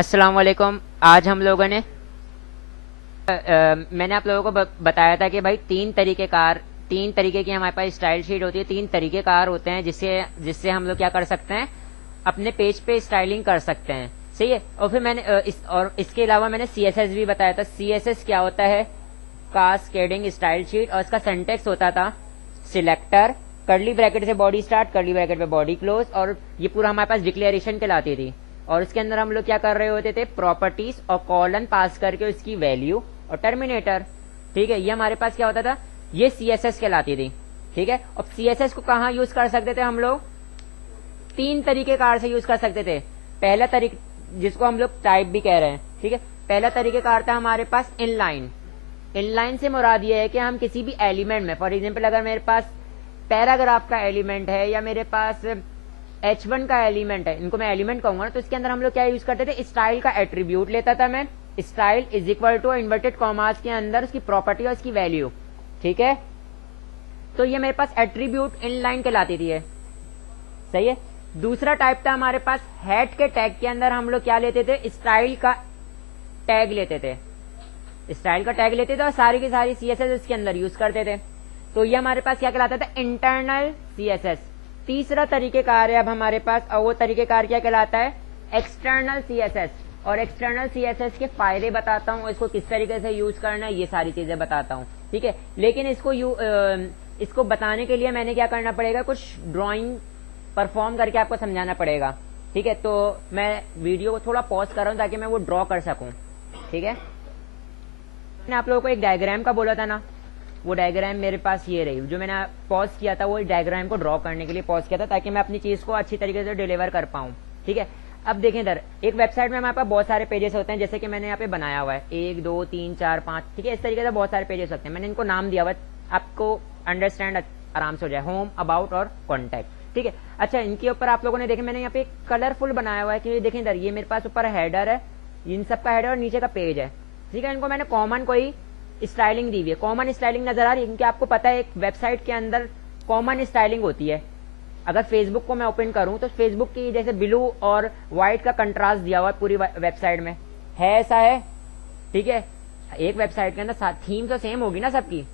अस्सलाम वालेकुम। आज हम लोगों ने मैंने आप लोगों को बताया था कि भाई तीन तरीके की हमारे पास स्टाइल शीट होती है। तीन तरीकेकार होते हैं जिससे जिससे हम लोग क्या कर सकते हैं, अपने पेज पे स्टाइलिंग कर सकते हैं। सही है। और फिर मैंने इसके अलावा मैंने सीएसएस भी बताया था। सीएसएस क्या होता है? Cascading style sheet. और इसका सिंटेक्स होता था सिलेक्टर, कर्ली ब्रैकेट से बॉडी स्टार्ट, कर्ली ब्रैकेट पे बॉडी क्लोज, और ये पूरा हमारे पास डिक्लेरेशन कहलाती थी। और इसके अंदर हम लोग क्या कर रहे होते थे, प्रॉपर्टीज और कॉलन पास करके उसकी वैल्यू और टर्मिनेटर। ठीक है, ये हमारे पास क्या होता था, ये सीएसएस कहलाती थी। ठीक है। और सीएसएस को कहाँ यूज कर सकते थे हम लोग? तीन तरीकेकार से यूज कर सकते थे। पहला तरीका, जिसको हम लोग टाइप भी कह रहे हैं, ठीक है, पहला तरीकेकार था हमारे पास इनलाइन। इनलाइन से मुराद ये है कि हम किसी भी एलिमेंट में, फॉर एग्जाम्पल अगर मेरे पास पैराग्राफ का एलिमेंट है या मेरे पास H1 का एलिमेंट है, इनको मैं एलिमेंट कहूंगा ना, तो इसके अंदर हम लोग क्या यूज करते थे, स्टाइल का एट्रीब्यूट लेता था मैं। Style is equal to inverted commas के अंदर उसकी प्रॉपर्टी और उसकी वैल्यू। ठीक है, तो ये मेरे पास एट्रीब्यूट इनलाइन कहलाती थी है। सही है। दूसरा टाइप था हमारे पास हेड के टैग के अंदर हम लोग क्या लेते थे, स्टाइल का टैग लेते थे। स्टाइल का टैग लेते थे और सारी की सारी सीएसएस इसके अंदर यूज करते थे। तो ये हमारे पास क्या कहलाता था, इंटरनल सीएसएस। तीसरा तरीकेकार है अब हमारे पास, और वो तरीकेकार क्या कहलाता है, एक्सटर्नल सीएसएस। और एक्सटर्नल सीएसएस के फायदे बताता हूँ, इसको किस तरीके से यूज करना है, ये सारी चीजें बताता हूँ। ठीक है, लेकिन इसको बताने के लिए मैंने क्या करना पड़ेगा, कुछ ड्राइंग परफॉर्म करके आपको समझाना पड़ेगा। ठीक है, तो मैं वीडियो को थोड़ा पॉज कर रहा हूँ ताकि मैं वो ड्रॉ कर सकूँ। ठीक है, मैंने आप लोगों को एक डायग्राम का बोला था ना, वो डायग्राम मेरे पास ये रही, जो मैंने पॉज किया था वो डायग्राम को ड्रॉ करने के लिए पॉज किया था, ताकि मैं अपनी चीज को अच्छी तरीके से डिलीवर कर पाऊँ। ठीक है, अब देखें इधर एक वेबसाइट में हमारे पास बहुत सारे पेजेस होते हैं, जैसे कि मैंने यहाँ पे बनाया हुआ है 1 2 3 4 5। ठीक है, इस तरीके से बहुत सारे पेजेस होते हैं, मैंने इनको नाम दिया हुआ है, आपको अंडरस्टैंड आराम से हो जाए, होम, अबाउट और कॉन्टैक्ट। ठीक है, अच्छा, इनके ऊपर आप लोगों ने देखे, मैंने यहाँ पे कलरफुल बनाया हुआ है कि देखें इधर, ये मेरे पास ऊपर हेडर है, इन सब का हेडर और नीचे का पेज है। ठीक है, इनको मैंने कॉमन कोई स्टाइलिंग दी हुई है, कॉमन स्टाइलिंग नजर आ रही है, क्योंकि आपको पता है एक वेबसाइट के अंदर कॉमन स्टाइलिंग होती है। अगर फेसबुक को मैं ओपन करूं तो फेसबुक की जैसे ब्लू और व्हाइट का कंट्रास्ट दिया हुआ है पूरी वेबसाइट में, है ऐसा है। ठीक है, एक वेबसाइट के अंदर थीम तो सेम होगी ना सबकी।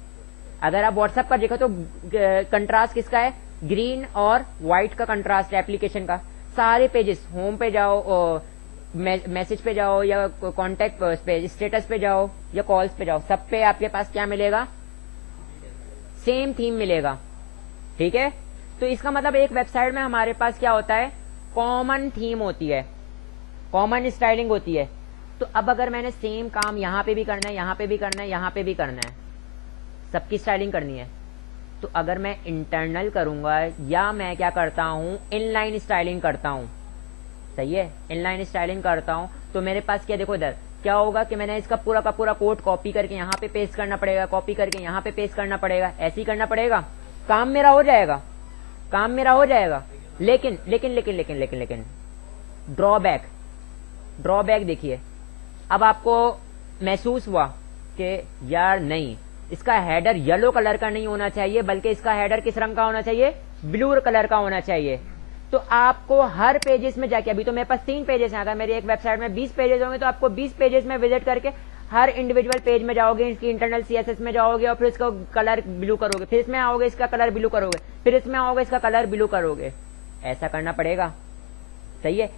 अगर आप व्हाट्सएप पर देखो तो कंट्रास्ट किसका है, ग्रीन और व्हाइट का कंट्रास्ट है एप्लीकेशन का। सारे पेजेस, होम पे जाओ, मैसेज पे जाओ या कॉन्टेक्ट पे, स्टेटस पे जाओ या कॉल्स पे जाओ, सब पे आपके पास क्या मिलेगा, सेम थीम मिलेगा। ठीक है, तो इसका मतलब एक वेबसाइट में हमारे पास क्या होता है, कॉमन थीम होती है, कॉमन स्टाइलिंग होती है। तो अब अगर मैंने सेम काम यहाँ पे भी करना है, यहाँ पे भी करना है, यहाँ पे भी करना है, सबकी स्टाइलिंग करनी है, तो अगर मैं इंटरनल करूंगा या मैं क्या करता हूं, इनलाइन स्टाइलिंग करता हूं। सही है, इनलाइन स्टाइलिंग करता हूं तो मेरे पास क्या, देखो इधर क्या होगा कि मैंने इसका पूरा का पूरा कोड कॉपी करके यहाँ पे पेस्ट करना पड़ेगा, कॉपी करके यहाँ पे पेस्ट करना पड़ेगा, ऐसे ही करना पड़ेगा, काम मेरा हो जाएगा, काम मेरा हो जाएगा। लेकिन लेकिन लेकिन लेकिन लेकिन लेकिन ड्रॉबैक, ड्रॉबैक देखिए, अब आपको महसूस हुआ कि यार नहीं, इसका हेडर येलो कलर का नहीं होना चाहिए, बल्कि इसका हेडर किस रंग का होना चाहिए, ब्लू कलर का होना चाहिए। तो आपको हर पेजेस में जाके, अभी तो मेरे पास 3 पेजेस हैं, अगर मेरी एक वेबसाइट में 20 पेजेस होंगे तो आपको 20 पेजेस में विजिट करके हर इंडिविजुअल पेज में जाओगे, इसकी इंटरनल सीएसएस में जाओगे और फिर इसका कलर ब्लू करोगे, फिर इसमें आओगे इसका कलर ब्लू करोगे, फिर इसमें आओगे इसका कलर ब्लू करोगे, ऐसा करना पड़ेगा। सही है।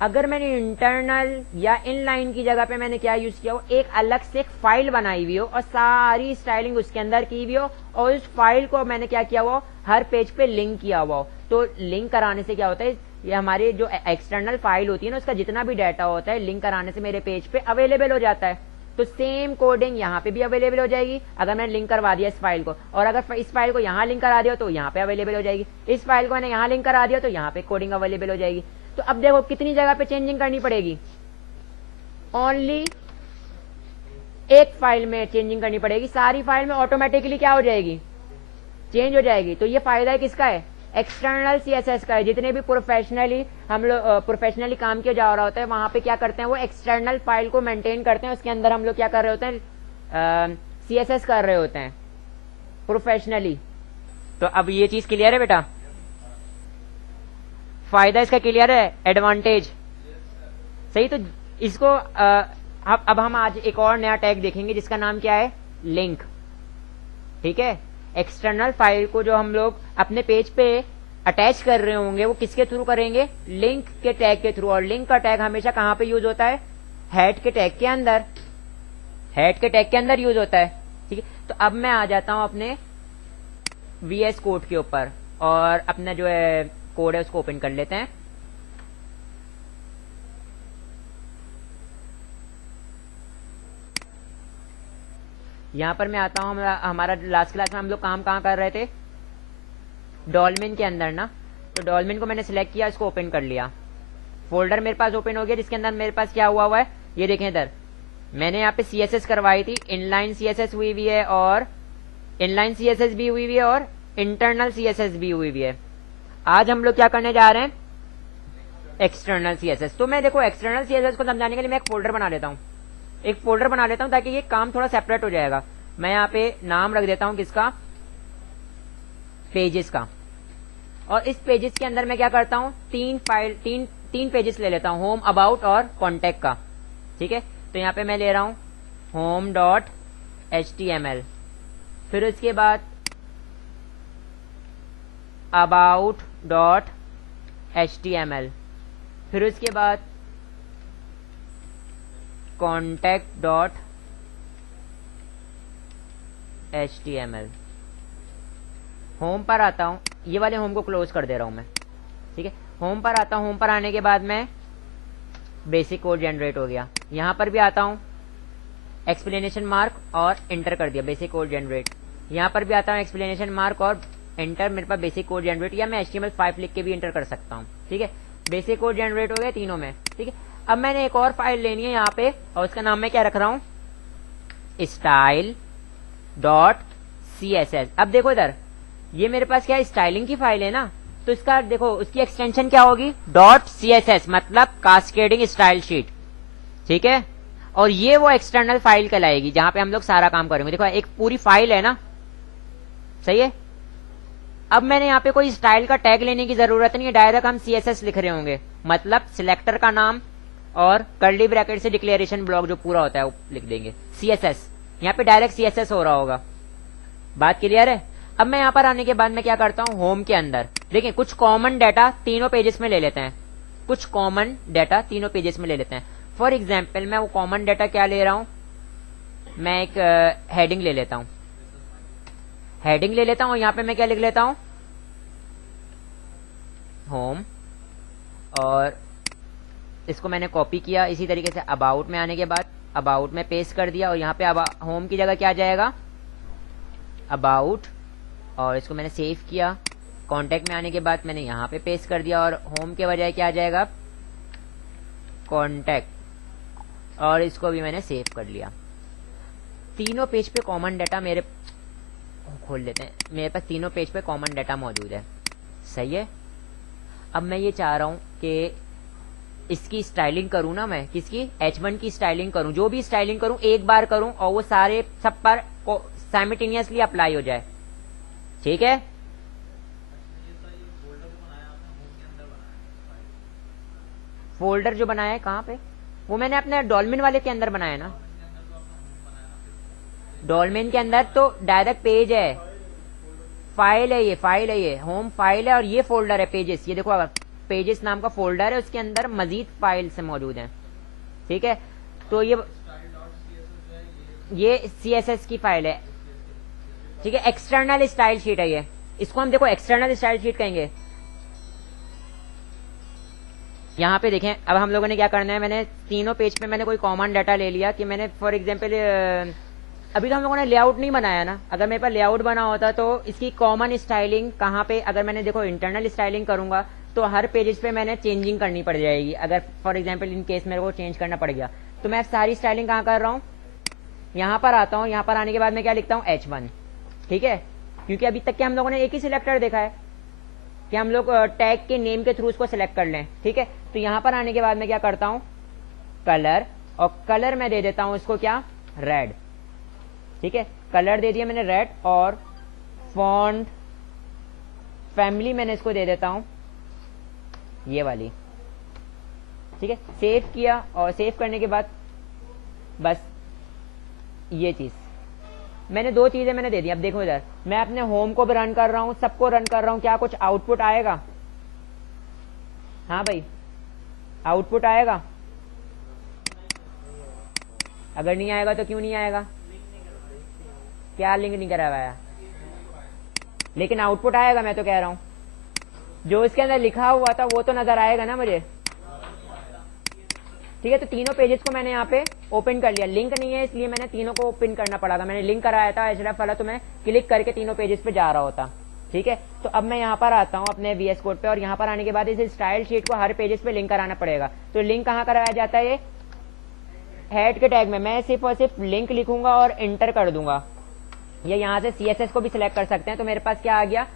अगर मैंने इंटरनल या इनलाइन की जगह पे मैंने क्या यूज किया हो, एक अलग से एक फाइल बनाई हुई हो और सारी स्टाइलिंग उसके अंदर की हुई हो, और उस फाइल को मैंने क्या किया हुआ, हर पेज पे लिंक किया हुआ हो। तो लिंक कराने से क्या होता है, ये हमारी जो एक्सटर्नल फाइल होती है ना, उसका जितना भी डाटा होता है, लिंक कराने से मेरे पेज पे अवेलेबल हो जाता है। तो सेम कोडिंग यहाँ पे भी अवेलेबल हो जाएगी अगर मैंने लिंक करवा दिया इस फाइल को, और अगर इस फाइल को यहाँ लिंक करा दिया तो यहाँ पे अवेलेबल हो जाएगी, इस फाइल को मैंने यहाँ लिंक करा दिया तो यहाँ पे कोडिंग अवेलेबल हो जाएगी। तो अब देखो कितनी जगह पे चेंजिंग करनी पड़ेगी, ओनली एक फाइल में चेंजिंग करनी पड़ेगी, सारी फाइल में ऑटोमेटिकली क्या हो जाएगी, चेंज हो जाएगी। तो ये फायदा है किसका है, एक्सटर्नल सीएसएस का है। जितने भी प्रोफेशनली हम लोग प्रोफेशनली काम किया जा रहा होता है, वहां पे क्या करते हैं, वो एक्सटर्नल फाइल को मेंटेन करते हैं, उसके अंदर हम लोग क्या कर रहे होते हैं, सीएसएस कर रहे होते हैं प्रोफेशनली। तो अब ये चीज क्लियर है बेटा, फायदा इसका क्लियर है, एडवांटेज। सही, तो इसको अब हम आज एक और नया टैग देखेंगे जिसका नाम क्या है, लिंक। ठीक है, एक्सटर्नल फाइल को जो हम लोग अपने पेज पे अटैच कर रहे होंगे वो किसके थ्रू करेंगे, लिंक के टैग के थ्रू। और लिंक का टैग हमेशा कहां पे यूज होता है, हेड के टैग के अंदर, हेड के टैग के अंदर यूज होता है। ठीक है, तो अब मैं आ जाता हूं अपने VS कोड के ऊपर और अपना जो है कोड है उसको ओपन कर लेते हैं। यहां पर मैं आता हूं, हमारा लास्ट क्लास में हम लोग काम कहां कर रहे थे, डॉल्मेन के अंदर ना। तो डॉल्मेन को मैंने सिलेक्ट किया, इसको ओपन कर लिया, फोल्डर मेरे पास ओपन हो गया जिसके अंदर मेरे पास क्या हुआ है, ये देखें इधर मैंने यहाँ पे CSS करवाई थी, इनलाइन CSS हुई हुई है और इनलाइन CSS भी हुई हुई है और इंटरनल CSS भी हुई हुई है। आज हम लोग क्या करने जा रहे हैं, एक्सटर्नल CSS। तो मैं देखो एक्सटर्नल CSS को समझाने के लिए मैं एक फोल्डर बना लेता हूँ, एक फोल्डर बना लेता हूँ ताकि ये काम थोड़ा सेपरेट हो जाएगा। मैं यहाँ पे नाम रख देता हूँ किसका, पेजेस का। और इस पेजेस के अंदर मैं क्या करता हूँ, तीन पेजेस ले लेता हूँ, होम, अबाउट और कॉन्टेक्ट का। ठीक है, तो यहाँ पे मैं ले रहा हूँ home.html, फिर उसके बाद about.html, फिर उसके बाद contact.html। होम पर आता हूं, ये वाले होम को क्लोज कर दे रहा हूं मैं। ठीक है, होम पर आता हूं, होम पर आने के बाद मैं बेसिक कोड जनरेट हो गया, यहां पर भी आता हूं, एक्सप्लेनेशन मार्क और एंटर कर दिया, बेसिक कोड जनरेट। यहां पर भी आता हूं, एक्सप्लेनेशन मार्क और एंटर, मेरे पास बेसिक कोड जनरेट, या मैं HTML5 लिख के भी एंटर कर सकता हूं। ठीक है, बेसिक कोड जनरेट हो गया तीनों में। ठीक है, अब मैंने एक और फाइल लेनी है यहाँ पे और उसका नाम मैं क्या रख रहा हूं, style.css। अब देखो इधर ये मेरे पास क्या है, स्टाइलिंग की फाइल है ना, तो इसका देखो उसकी एक्सटेंशन क्या होगी, .css, मतलब कास्केडिंग स्टाइल शीट। ठीक है, और ये वो एक्सटर्नल फाइल कहलाएगी जहां पे हम लोग सारा काम करेंगे। देखो एक पूरी फाइल है ना, सही है। अब मैंने यहाँ पे कोई स्टाइल का टैग लेने की जरूरत नहीं है, डायरेक्ट हम CSS लिख रहे होंगे, मतलब सिलेक्टर का नाम और कर्ली ब्रैकेट से डिक्लेरेशन ब्लॉक जो पूरा होता है वो लिख देंगे CSS। यहाँ पे डायरेक्ट CSS हो रहा होगा, बात क्लियर है। अब मैं यहाँ पर आने के बाद मैं क्या करता हूँ, होम के अंदर देखिए कुछ कॉमन डाटा तीनों पेजेस में ले लेते हैं, कुछ कॉमन डाटा तीनों पेजेस में ले लेते हैं। फॉर एग्जाम्पल मैं वो कॉमन डाटा क्या ले रहा हूं, मैं एक हेडिंग ले लेता हूं, हेडिंग ले लेता हूं, यहां पे मैं क्या लिख लेता हूं, होम, और इसको मैंने कॉपी किया। इसी तरीके से अबाउट में आने के बाद अबाउट में पेस्ट कर दिया और यहाँ पे होम की जगह क्या आ जाएगा, अबाउट, और इसको मैंने सेव किया। कॉन्टेक्ट में आने के बाद मैंने यहाँ पे पेस्ट कर दिया और होम के बजाय क्या आ जाएगा, कॉन्टेक्ट, और इसको भी मैंने सेव कर लिया। तीनों पेज पे कॉमन डाटा मेरे खोल लेते हैं, मेरे पास तीनों पेज पे कॉमन डाटा मौजूद है, सही है। अब मैं ये चाह रहा हूं कि इसकी स्टाइलिंग करूं ना, मैं किसकी, H1 की स्टाइलिंग करूं, जो भी स्टाइलिंग करूं एक बार करूं और वो सारे सब पर साइमल्टेनियसली अप्लाई हो जाए। ठीक है, फोल्डर जो बनाया है कहां पे, वो मैंने अपने डॉल्मेन वाले के अंदर बनाया ना, डॉल्मेन के अंदर तो डायरेक्ट पेज है, फाइल है, ये फाइल है, ये होम फाइल है और ये फोल्डर है पेजेस। ये देखो पेजेस नाम का फोल्डर है, उसके अंदर मजीद फाइल्स मौजूद हैं। ठीक है, तो ये CSS की फाइल है। ठीक है, एक्सटर्नल स्टाइल शीट है ये, इसको हम देखो एक्सटर्नल स्टाइल शीट कहेंगे। यहाँ पे देखें, अब हम लोगों ने क्या करना है, मैंने तीनों पेज पे मैंने कोई कॉमन डाटा ले लिया कि मैंने फॉर एग्जांपल अभी तो हम लोगों ने लेआउट नहीं बनाया ना, अगर मेरे पास लेआउट बना होता तो इसकी कॉमन स्टाइलिंग कहाँ पे, अगर मैंने देखो इंटरनल स्टाइलिंग करूंगा तो हर पेजेस पे मैंने चेंजिंग करनी पड़ जाएगी। अगर फॉर एग्जांपल इन केस मेरे को चेंज करना पड़ गया तो मैं सारी स्टाइलिंग कहाँ कर रहा हूँ, यहाँ पर आता हूँ। यहाँ पर आने के बाद मैं क्या लिखता हूँ, H1। ठीक है, क्योंकि अभी तक के हम लोगों ने एक ही सिलेक्टर देखा है कि हम लोग टैग के नेम के थ्रू उसको सिलेक्ट कर लें। ठीक है, तो यहाँ पर आने के बाद मैं क्या करता हूँ, कलर, और कलर मैं दे देता हूँ इसको क्या, रेड। ठीक है, कलर दे दिया मैंने रेड, और फॉन्ट फैमिली मैंने इसको दे देता हूं ये वाली। ठीक है, सेव किया और सेव करने के बाद बस ये चीज मैंने 2 चीजें मैंने दे दी। अब देखो इधर मैं अपने होम को भी रन कर रहा हूं, सबको रन कर रहा हूं, क्या कुछ आउटपुट आएगा? हाँ भाई, आउटपुट आएगा? अगर नहीं आएगा तो क्यों नहीं आएगा? क्या लिंक नहीं करा हुआ है? लेकिन आउटपुट आएगा, मैं तो कह रहा हूं जो इसके अंदर लिखा हुआ था वो तो नजर आएगा ना मुझे। ठीक है, तो तीनों पेजेस को मैंने यहाँ पे ओपन कर लिया। लिंक नहीं है इसलिए मैंने तीनों को ओपन करना पड़ा था। मैंने लिंक कराया था href वाला, तो मैं क्लिक करके तीनों पेजेस पे जा रहा होता। ठीक है, तो अब मैं यहाँ पर आता हूँ अपने VS कोड पे, और यहाँ पर आने के बाद इस स्टाइल शीट को हर पेजेस पे लिंक कराना पड़ेगा। तो लिंक कहाँ कराया जाता है? ये हेड के टैग में मैं सिर्फ और सिर्फ लिंक लिखूंगा और एंटर कर दूंगा। या यहाँ से CSS को भी सिलेक्ट कर सकते हैं। तो मेरे पास क्या आ गया?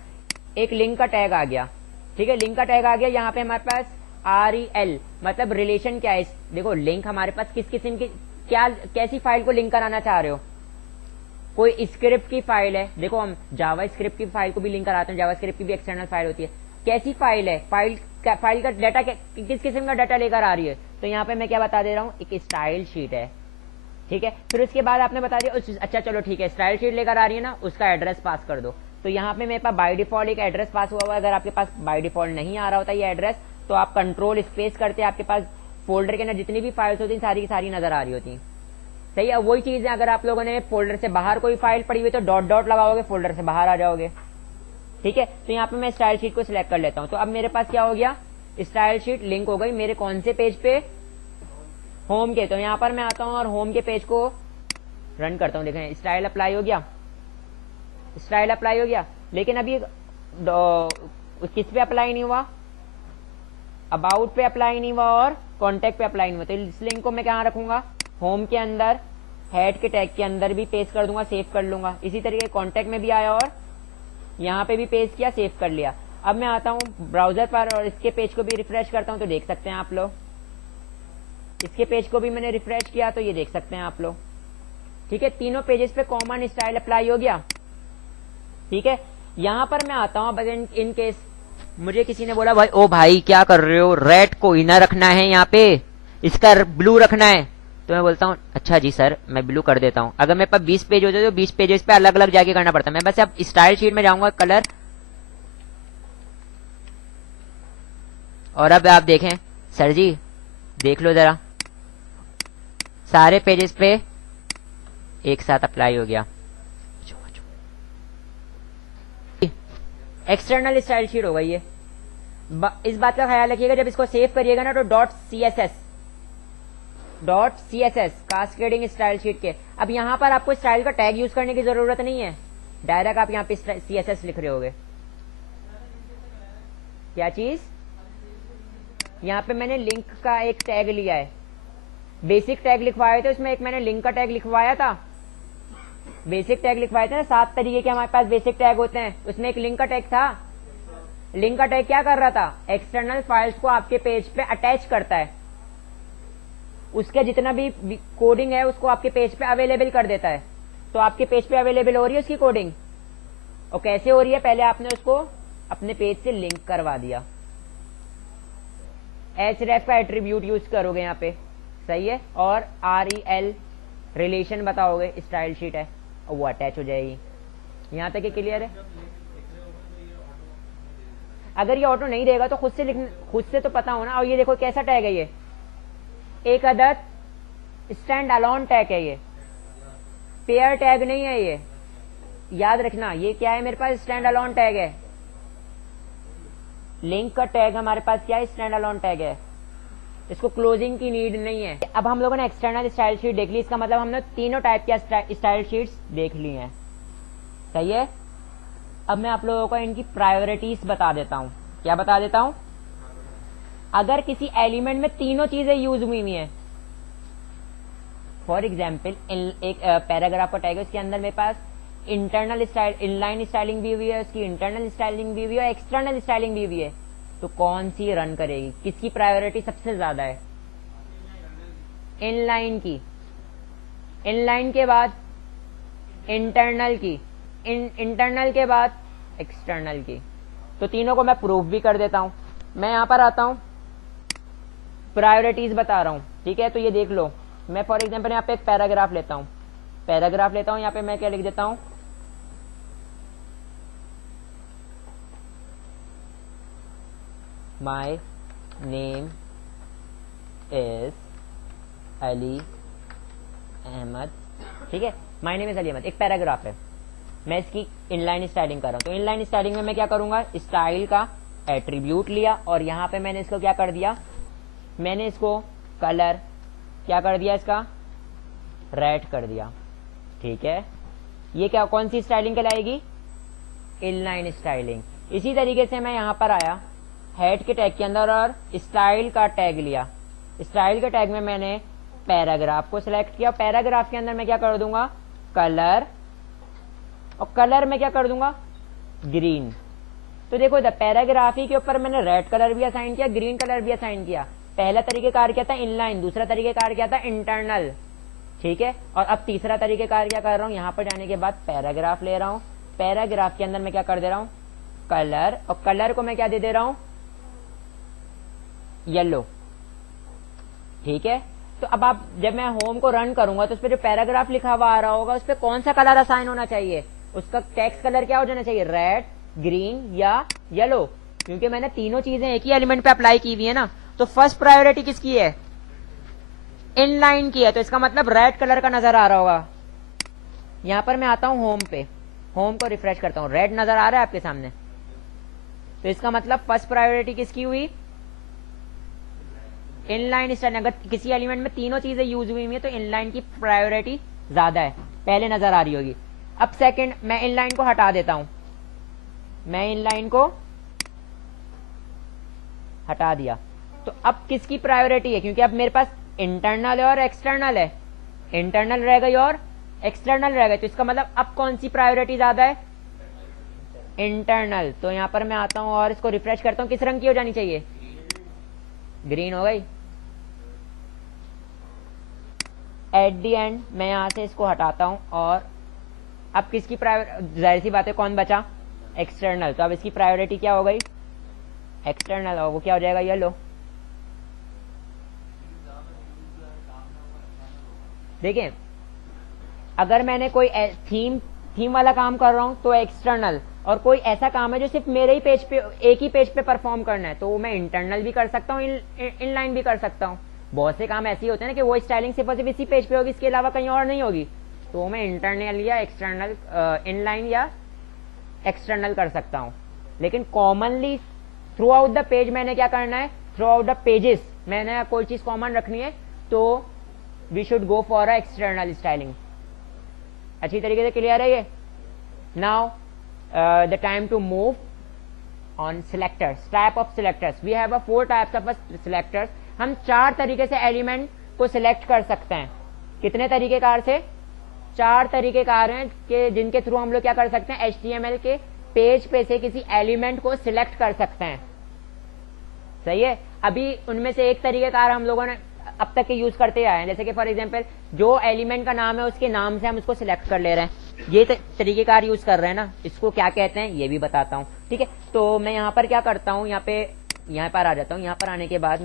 एक लिंक का टैग आ गया। ठीक है, लिंक का टैग आ गया। यहाँ पे हमारे पास REL मतलब रिलेशन क्या है? देखो लिंक हमारे पास किस किस्म की, क्या कैसी फाइल को लिंक कराना चाह रहे हो? कोई स्क्रिप्ट की फाइल है, देखो हम जावा स्क्रिप्ट की फाइल को भी लिंक कराते हैं, जावा स्क्रिप्ट की भी एक्सटर्नल फाइल होती है। कैसी फाइल है? फाइल का डाटा किस किस्म का डाटा लेकर आ रही है? तो यहाँ पे मैं क्या बता दे रहा हूँ, एक स्टाइल शीट है। ठीक है, फिर उसके बाद आपने बता दिया अच्छा चलो ठीक है, स्टाइल शीट लेकर आ रही है ना, उसका एड्रेस पास कर दो। तो यहाँ पे मेरे पास बाय डिफॉल्ट एक एड्रेस पास हुआ हुआ है। अगर आपके पास बाय डिफॉल्ट नहीं आ रहा होता ये एड्रेस, तो आप कंट्रोल स्पेस करते, आपके पास फोल्डर के अंदर जितनी भी फाइल्स होती सारी की सारी नजर आ रही होती। सही है, वही चीज है। अगर आप लोगों ने फोल्डर से बाहर कोई फाइल पड़ी हुई तो डॉट डॉट लगाओगे, फोल्डर से बाहर आ जाओगे। ठीक है, तो यहाँ पे मैं स्टाइल शीट को सिलेक्ट कर लेता हूँ। तो अब मेरे पास क्या हो गया? स्टाइल शीट लिंक हो गई मेरे कौन से पेज पे? होम के। तो यहाँ पर मैं आता हूँ और होम के पेज को रन करता हूँ। देखें स्टाइल अप्लाई हो गया, स्टाइल अप्लाई हो गया। लेकिन अभी किस पे अप्लाई नहीं हुआ? अबाउट पे अप्लाई नहीं हुआ और कॉन्टेक्ट पे अप्लाई नहीं हुआ। तो इस लिंक को मैं कहाँ रखूंगा? होम के अंदर, हेड के टैग के अंदर भी पेस्ट कर दूंगा, सेव कर लूंगा। इसी तरीके कॉन्टेक्ट में भी आया और यहाँ पे भी पेस्ट किया, सेव कर लिया। अब मैं आता हूँ ब्राउजर पर और इसके पेज को भी रिफ्रेश करता हूँ। तो देख सकते हैं आप लोग, इसके पेज को भी मैंने रिफ्रेश किया, तो ये देख सकते हैं आप लोग। ठीक है, तीनों पेजेस पे कॉमन स्टाइल अप्लाई हो गया। ठीक है, यहां पर मैं आता हूं, इन केस मुझे किसी ने बोला भाई ओ भाई क्या कर रहे हो, रेड को ही ना रखना है यहाँ पे, इसका ब्लू रखना है। तो मैं बोलता हूँ अच्छा जी सर मैं ब्लू कर देता हूँ। अगर मेरे पास 20 पेज होते तो 20 पेजेस पे अलग अलग जाके करना पड़ता। मैं बस अब स्टाइल शीट में जाऊंगा, कलर, और अब आप देखें सर जी देख लो जरा, सारे पेजेस पे एक साथ अप्लाई हो गया। एक्सटर्नल स्टाइल शीट हो गई है। इस बात का ख्याल रखिएगा जब इसको सेव करिएगा ना, तो .css कास्केडिंग स्टाइल शीट के। अब यहां पर आपको स्टाइल का टैग यूज करने की जरूरत नहीं है, डायरेक्ट आप यहां पे CSS लिख रहे होगे। क्या चीज? यहां पे मैंने लिंक का एक टैग लिया है, बेसिक टैग लिखवाए थे, उसमें एक मैंने लिंक का टैग लिखवाया था। बेसिक टैग लिखवाए थे ना, 7 तरीके के हमारे पास बेसिक टैग होते हैं, उसमें एक लिंक का टैग था। लिंक का टैग क्या कर रहा था? एक्सटर्नल फाइल्स को आपके पेज पे अटैच करता है, उसके जितना भी कोडिंग है उसको आपके पेज पे अवेलेबल कर देता है। तो आपके पेज पे अवेलेबल हो रही है उसकी कोडिंग, और कैसे हो रही है? पहले आपने उसको अपने पेज से लिंक करवा दिया, href का एट्रीब्यूट यूज करोगे यहाँ पे, सही है, और REL रिलेशन बताओगे, स्टाइल शीट है, और वो अटैच हो जाएगी। यहां तक क्लियर है? अगर ये ऑटो नहीं देगा तो खुद से तो पता होना। और ये देखो कैसा टैग है, ये एक अदर स्टैंड अलोन टैग है, ये पेयर टैग नहीं है। ये याद रखना, ये क्या है मेरे पास? स्टैंड अलोन टैग है। लिंक का टैग हमारे पास क्या है? स्टैंड अलोन टैग है, इसको क्लोजिंग की नीड नहीं है। अब हम लोगों ने एक्सटर्नल स्टाइल शीट देख ली, इसका मतलब हमने तीनों टाइप की स्टाइल शीट्स देख ली हैं, सही है। अब मैं आप लोगों को इनकी प्रायोरिटीज बता देता हूं। क्या बता देता हूं? अगर किसी एलिमेंट में तीनों चीजें यूज हुई हैं, फॉर एग्जाम्पल एक पैराग्राफ का टैग है, उसके अंदर मेरे पास इंटरनल स्टाइल, इनलाइन स्टाइलिंग भी हुई है, उसकी इंटरनल स्टाइलिंग भी हुई है, एक्सटर्नल स्टाइलिंग भी हुई है, तो कौन सी रन करेगी? किसकी प्रायोरिटी सबसे ज्यादा है? इनलाइन की। इनलाइन के बाद इंटरनल की, इंटरनल के बाद एक्सटर्नल की। तो तीनों को मैं प्रूफ भी कर देता हूं। मैं यहां पर आता हूं, प्रायोरिटीज बता रहा हूं, ठीक है। तो ये देख लो, मैं फॉर एग्जांपल यहाँ पे एक पैराग्राफ लेता हूं, यहाँ पे मैं क्या लिख देता हूं, my name is Ali Ahmed, ठीक है। My name is Ali Ahmed एक पैराग्राफ है, मैं इसकी इनलाइन स्टाइलिंग कर रहा हूं। तो इनलाइन स्टाइलिंग में मैं क्या करूंगा, स्टाइल का एट्रीब्यूट लिया और यहां पे मैंने इसको क्या कर दिया, मैंने इसको कलर क्या कर दिया, इसका रेड कर दिया, ठीक है। ये क्या कौन सी स्टाइलिंग कहलाएगी, इनलाइन स्टाइलिंग। इसी तरीके से मैं यहां पर आया हेड के टैग के अंदर और स्टाइल का टैग लिया, स्टाइल के टैग में मैंने पैराग्राफ को सिलेक्ट किया, पैराग्राफ के अंदर मैं क्या कर दूंगा, कलर, और कलर में क्या कर दूंगा, ग्रीन। तो देखो इधर पैराग्राफ ही के ऊपर मैंने रेड कलर भी असाइन किया, ग्रीन कलर भी असाइन किया। पहला तरीकेकार क्या था, इनलाइन, दूसरा तरीकेकार क्या था, इंटरनल, ठीक है। और अब तीसरा तरीकेकार क्या कर रहा हूं, यहां पर जाने के बाद पैराग्राफ ले रहा हूं, पैराग्राफ के अंदर मैं क्या कर दे रहा हूं, कलर, और कलर को मैं क्या दे रहा हूं, येलो, ठीक है। तो अब आप जब मैं होम को रन करूंगा तो उस पर जो पैराग्राफ लिखा हुआ आ रहा होगा उस पर कौन सा कलर असाइन होना चाहिए, उसका टेक्स्ट कलर क्या हो जाना चाहिए, रेड, ग्रीन या येलो, क्योंकि मैंने तीनों चीजें एक ही एलिमेंट पे अप्लाई की हुई है ना। तो फर्स्ट प्रायोरिटी किसकी है, इनलाइन की है, तो इसका मतलब रेड कलर का नजर आ रहा होगा। यहां पर मैं आता हूं होम पे, होम को रिफ्रेश करता हूं, रेड नजर आ रहा है आपके सामने, तो इसका मतलब फर्स्ट प्रायोरिटी किसकी हुई, इनलाइन स्टाइलिंग। अगर किसी एलिमेंट में तीनों चीजें यूज हुई है तो इनलाइन की प्रायोरिटी ज्यादा है, पहले नजर आ रही होगी। अब सेकंड, मैं इनलाइन को हटा देता हूं, मैं इनलाइन को हटा दिया, तो अब किसकी प्रायोरिटी है, क्योंकि अब मेरे पास इंटरनल है और एक्सटर्नल है, इंटरनल रह गई और एक्सटर्नल रह गई, तो इसका मतलब अब कौन सी प्रायोरिटी ज्यादा है, इंटरनल। तो यहां पर मैं आता हूं और इसको रिफ्रेश करता हूं, किस रंग की हो जानी चाहिए, ग्रीन हो गई। एट दी एंड मैं यहां से इसको हटाता हूं और अब किसकी प्रायोरिटी, जाहिर सी बात है कौन बचा, एक्सटर्नल। तो अब इसकी प्रायोरिटी क्या हो गई, एक्सटर्नल, और वो क्या हो जाएगा, येलो। देखिए अगर मैंने कोई थीम वाला काम कर रहा हूं तो एक्सटर्नल, और कोई ऐसा काम है जो सिर्फ मेरे ही पेज पे, एक ही पेज पे परफॉर्म करना है, तो मैं इंटरनल भी कर सकता हूँ, इनलाइन भी कर सकता हूँ। बहुत से काम ऐसे ही होते हैं ना कि वो स्टाइलिंग सिर्फ और सिर्फ इसी पेज पे होगी, इसके अलावा कहीं और नहीं होगी, तो मैं इंटरनल या एक्सटर्नल, इनलाइन या एक्सटर्नल कर सकता हूँ। लेकिन commonly through out the page मैंने क्या करना है, थ्रू आउट द पेजेस मैंने कोई चीज कॉमन रखनी है, तो we should go for a external styling. अच्छी तरीके से क्लियर है ये। Now the time to move on selectors, type of selectors. We have 4 types of selectors. हम 4 तरीके से एलिमेंट को सिलेक्ट कर सकते हैं। कितने तरीकेकार से, 4 तरीकेकार हैं कि जिनके थ्रू हम लोग क्या कर सकते हैं, HTML के पेज पे से किसी एलिमेंट को सिलेक्ट कर सकते हैं। सही है। अभी उनमें से एक तरीकेकार हम लोगों ने अब तक के यूज करते आए हैं, जैसे कि फॉर एग्जांपल जो एलिमेंट का नाम है उसके नाम से हम उसको सिलेक्ट कर ले रहे हैं, ये तरीकेकार यूज कर रहे हैं ना, इसको क्या कहते हैं ये भी बताता हूं, ठीक है। तो मैं यहाँ पर क्या करता हूँ, यहाँ पर आ जाता हूँ। यहाँ पर आने के बाद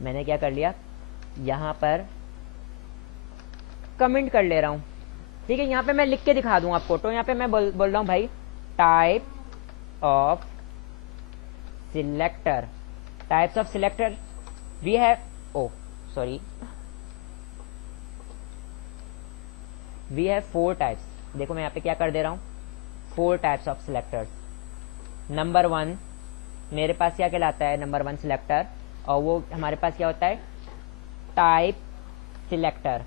मैंने क्या कर लिया, यहां पर कमेंट कर ले रहा हूं, ठीक है। यहां पे मैं लिख के दिखा दूं आपको। तो यहां पे मैं बोल रहा हूं भाई, type of selector, types of selector we have, we have 4 types. देखो मैं यहां पे क्या कर दे रहा हूं, 4 टाइप्स ऑफ सिलेक्टर्स। नंबर 1 मेरे पास क्या कहलाता है, नंबर 1 सिलेक्टर, और वो हमारे पास क्या होता है, टाइप सिलेक्टर,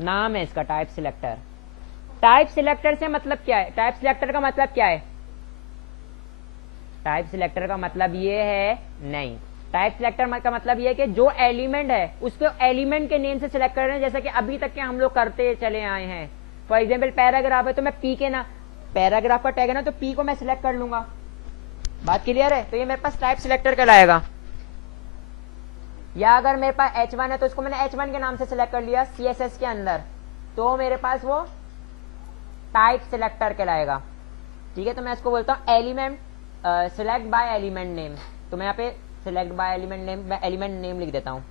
नाम है इसका टाइप सिलेक्टर। टाइप सिलेक्टर से मतलब क्या है, टाइप सिलेक्टर का मतलब क्या है, टाइप सिलेक्टर का मतलब ये है, नहीं, टाइप सिलेक्टर का मतलब ये है कि जो एलिमेंट है उसको एलिमेंट के नेम से सिलेक्ट कर रहे हैं, जैसा कि अभी तक के हम लोग करते चले आए हैं। फॉर एग्जाम्पल पैराग्राफ है तो मैं पी के ना, पैराग्राफ का टैग है ना, तो पी को मैं सिलेक्ट कर लूंगा। बात क्लियर है। तो ये मेरे पास टाइप सिलेक्टर कहलाएगा। या अगर मेरे पास H1 है तो उसको मैंने H1 के नाम से सिलेक्ट कर लिया CSS के अंदर, तो मेरे पास वो टाइप सिलेक्टर कहलाएगा। ठीक है, तो मैं इसको बोलता हूँ element select by element name. तो मैं यहाँ पे सिलेक्ट बाय एलिमेंट नेम, मैं एलिमेंट नेम लिख देता हूँ,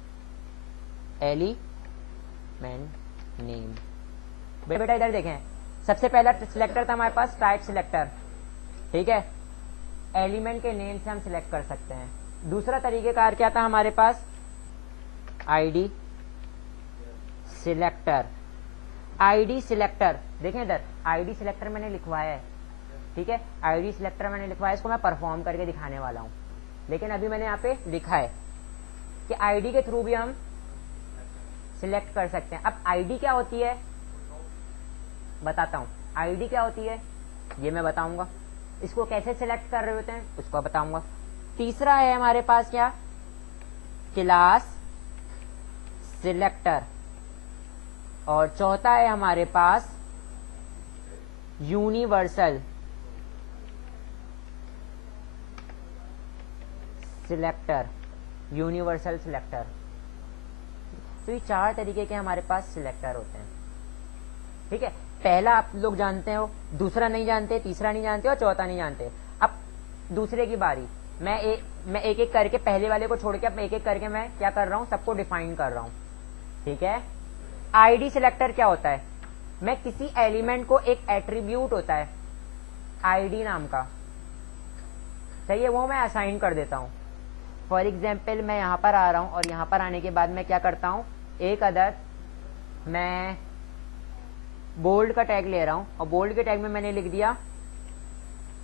एलिमेंट नेम। बेटा इधर देखें, सबसे पहला सिलेक्टर था हमारे पास टाइप सिलेक्टर। ठीक है, एलिमेंट के नेम से हम सिलेक्ट कर सकते हैं। दूसरा तरीकेकार क्या था हमारे पास, आईडी सिलेक्टर। आईडी सिलेक्टर देखें इधर, आईडी सिलेक्टर मैंने लिखवाया है। ठीक है, आईडी सिलेक्टर मैंने लिखवाया, इसको मैं परफॉर्म करके दिखाने वाला हूं। लेकिन अभी मैंने यहाँ पे लिखा है कि आईडी के थ्रू भी हम सिलेक्ट कर सकते हैं। अब आईडी क्या होती है बताता हूं, आईडी क्या होती है ये मैं बताऊंगा, इसको कैसे सिलेक्ट कर रहे होते हैं उसको बताऊंगा। तीसरा है हमारे पास क्या, क्लास सिलेक्टर, और चौथा है हमारे पास यूनिवर्सल सिलेक्टर, यूनिवर्सल सिलेक्टर। तो ये 4 तरीके के हमारे पास सिलेक्टर होते हैं। ठीक है, पहला आप लोग जानते हो, दूसरा नहीं जानते, तीसरा नहीं जानते और चौथा नहीं जानते। अब दूसरे की बारी, मैं एक एक करके, पहले वाले को छोड़ के अब एक एक करके मैं क्या कर रहा हूं, सबको डिफाइन कर रहा हूं। ठीक है, आईडी सिलेक्टर क्या होता है, मैं किसी एलिमेंट को एक एट्रीब्यूट होता है आईडी नाम का, सही है, वो मैं असाइन कर देता हूं। फॉर एग्जाम्पल मैं यहां पर आ रहा हूं और यहां पर आने के बाद मैं क्या करता हूं, एक अदर मैं बोल्ड का टैग ले रहा हूं और बोल्ड के टैग में मैंने लिख दिया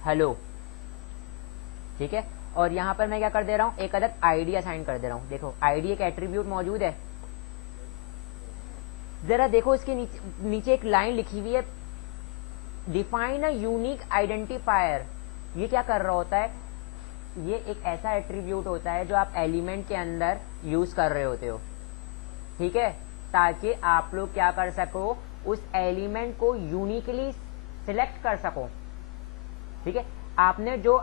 हेलो। ठीक है, और यहां पर मैं क्या कर दे रहा हूं, एक अदर आईडी असाइन कर दे रहा हूं। देखो आईडी एक एट्रीब्यूट मौजूद है, जरा देखो इसके नीचे एक लाइन लिखी हुई है, डिफाइन अ यूनिक आइडेंटिफायर। ये क्या कर रहा होता है, ये एक ऐसा एट्रीब्यूट होता है जो आप एलिमेंट के अंदर यूज कर रहे होते हो। ठीक है, ताकि आप लोग क्या कर सको, उस एलिमेंट को यूनिकली सिलेक्ट कर सको। ठीक है, आपने जो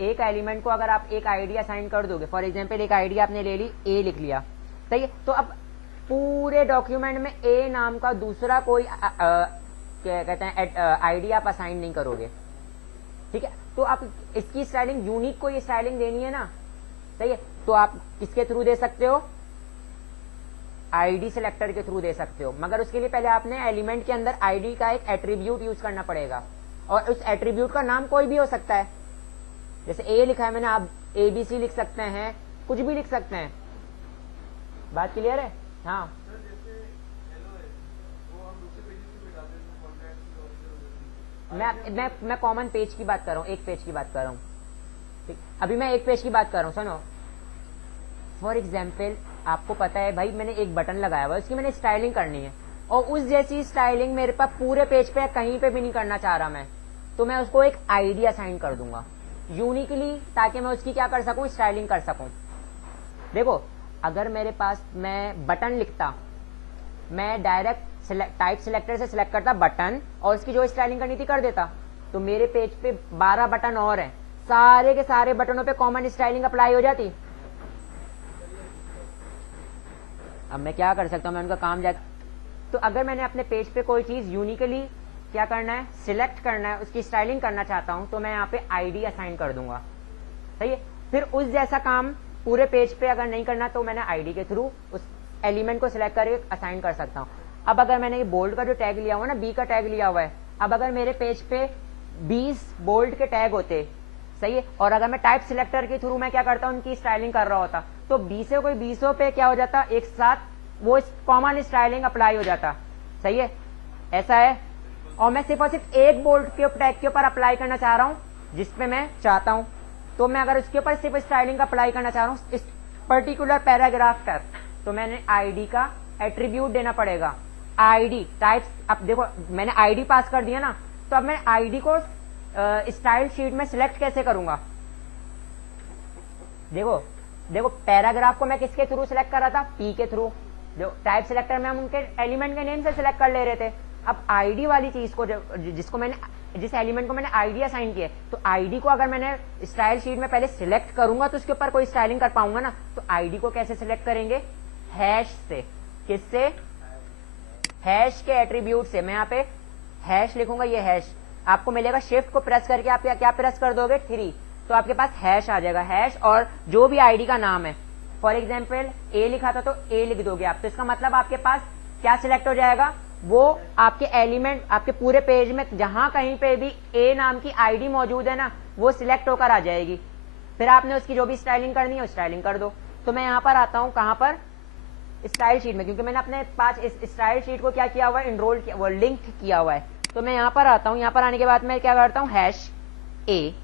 एक एलिमेंट को अगर आप एक आईडी असाइन कर दोगे, फॉर एग्जांपल एक आईडी आपने ले ली, ए लिख लिया, सही है, तो अब पूरे डॉक्यूमेंट में ए नाम का दूसरा कोई क्या कहते हैं आईडी आप असाइन नहीं करोगे। ठीक है, तो आप इसकी स्टाइलिंग, यूनिक को ये स्टाइलिंग देनी है ना, सही है, तो आप किसके थ्रू दे सकते हो, आईडी सिलेक्टर के थ्रू दे सकते हो, मगर उसके लिए पहले आपने एलिमेंट के अंदर आईडी का एक एट्रीब्यूट यूज करना पड़ेगा, और उस एट्रीब्यूट का नाम कोई भी हो सकता है। जैसे ए लिखा है मैंने, आप ABC लिख सकते हैं, कुछ भी लिख सकते हैं। बात क्लियर है? हाँ, मैं कॉमन पेज की बात कर रहा हूँ, एक पेज की बात कर रहा हूँ। ठीक, अभी मैं एक पेज की बात कर रहा हूँ, सुनो। फॉर एग्जाम्पल आपको पता है भाई, मैंने एक बटन लगाया हुआ है, उसकी मैंने स्टाइलिंग करनी है, और उस जैसी स्टाइलिंग मेरे पास पूरे पेज पे कहीं पे भी नहीं करना चाह रहा मैं, तो मैं उसको एक आईडी असाइन कर दूंगा यूनिकली, ताकि मैं उसकी क्या कर सकूं, स्टाइलिंग कर सकूं। देखो अगर मेरे पास मैं बटन लिखता, मैं डायरेक्ट टाइप सिलेक्टर से सिलेक्ट करता बटन और उसकी जो स्टाइलिंग करनी थी कर देता, तो मेरे पेज पे 12 बटन और हैं, सारे के सारे बटनों पे कॉमन स्टाइलिंग अप्लाई हो जाती। अब मैं क्या कर सकता हूं, मैं उनका काम जाता। तो अगर मैंने अपने पेज पे कोई चीज यूनिकली क्या करना है, सिलेक्ट करना है, उसकी स्टाइलिंग करना चाहता हूं, तो मैं यहाँ पे आईडी असाइन कर दूंगा, सही है। फिर उस जैसा काम पूरे पेज पे अगर नहीं करना, तो मैंने आईडी के थ्रू उस एलिमेंट को सिलेक्ट करके असाइन कर सकता हूँ। अब अगर मैंने ये बोल्ड का जो टैग लिया हुआ है ना, बी का टैग लिया हुआ है, अब अगर मेरे पेज पे 20 बोल्ड के टैग होते, सही है, और अगर मैं टाइप सिलेक्टर के थ्रू मैं क्या करता हूँ, उनकी स्टाइलिंग कर रहा होता, तो 20 कोई 20 पे क्या हो जाता, एक साथ वो कॉमन स्टाइलिंग अप्लाई हो जाता, सही है, ऐसा है। और मैं सिर्फ और सिर्फ एक बोल्ड के टैग के ऊपर अप्लाई करना चाह रहा हूँ, जिसपे मैं चाहता हूँ, तो मैं अगर उसके ऊपर सिर्फ स्टाइलिंग अप्लाई करना चाह रहा हूँ इस पर्टिकुलर पैराग्राफ पर, तो मैंने आईडी का एट्रीब्यूट देना पड़ेगा। आईडी टाइप, अब देखो मैंने आईडी पास कर दिया ना, तो अब मैं आईडी को स्टाइल शीट में सिलेक्ट कैसे करूंगा। देखो पैराग्राफ को मैं किसके थ्रू सिलेक्ट कर रहा था, पी के थ्रू, जो टाइप सिलेक्टर में हम उनके एलिमेंट के नेम से सिलेक्ट कर ले रहे थे। अब आईडी वाली चीज को जिसको मैंने, जिस एलिमेंट को मैंने आईडी असाइन किया, तो आईडी को अगर मैंने स्टाइल शीट में पहले सिलेक्ट करूंगा तो उसके ऊपर कोई स्टाइलिंग कर पाऊंगा ना। तो आईडी को कैसे सिलेक्ट करेंगे, हैश से, किससे, हैश के एट्रीब्यूट से। मैं यहाँ पे हैश लिखूंगा, ये हैश आपको मिलेगा, शिफ्ट को प्रेस करके आप क्या प्रेस कर दोगे 3, तो आपके पास हैश आ जाएगा, हैश और जो भी आईडी का नाम है। फॉर एग्जाम्पल ए लिखा था तो ए लिख दोगे आप, तो इसका मतलब आपके पास क्या सिलेक्ट हो जाएगा, वो आपके एलिमेंट आपके पूरे पेज में जहां कहीं पे भी ए नाम की आईडी मौजूद है ना, वो सिलेक्ट होकर आ जाएगी। फिर आपने उसकी जो भी स्टाइलिंग करनी है वो स्टाइलिंग कर दो। तो मैं यहां पर आता हूं, कहां पर, स्टाइल शीट में, क्योंकि मैंने अपने पास इस स्टाइल शीट को क्या किया हुआ है, इनरोल किया, वो लिंक किया हुआ है। तो मैं यहां पर आता हूं, यहां पर आने के बाद मैं क्या करता हूं, हैश ए,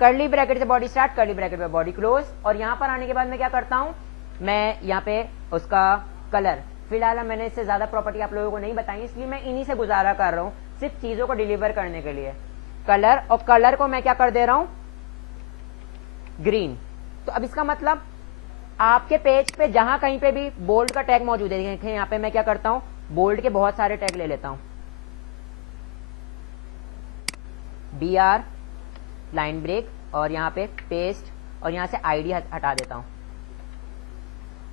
कर्ली ब्रैकेट से बॉडी स्टार्ट, कर्ली ब्रैकेट पे बॉडी क्लोज, और यहां पर आने के बाद मैं क्या करता हूं, मैं यहाँ पे उसका कलर, फिलहाल मैंने इससे ज्यादा प्रॉपर्टी आप लोगों को नहीं बताई, इसलिए मैं इन्हीं से गुजारा कर रहा हूं, सिर्फ चीजों को डिलीवर करने के लिए। कलर, और कलर को मैं क्या कर दे रहा हूं, ग्रीन। तो अब इसका मतलब आपके पेज पे जहां कहीं पे भी बोल्ड का टैग मौजूद है, देखें यहाँ पे मैं क्या करता हूं, बोल्ड के बहुत सारे टैग ले लेता हूं, BR लाइन ब्रेक, और यहाँ पे पेस्ट, और यहाँ से आईडी हटा देता हूं,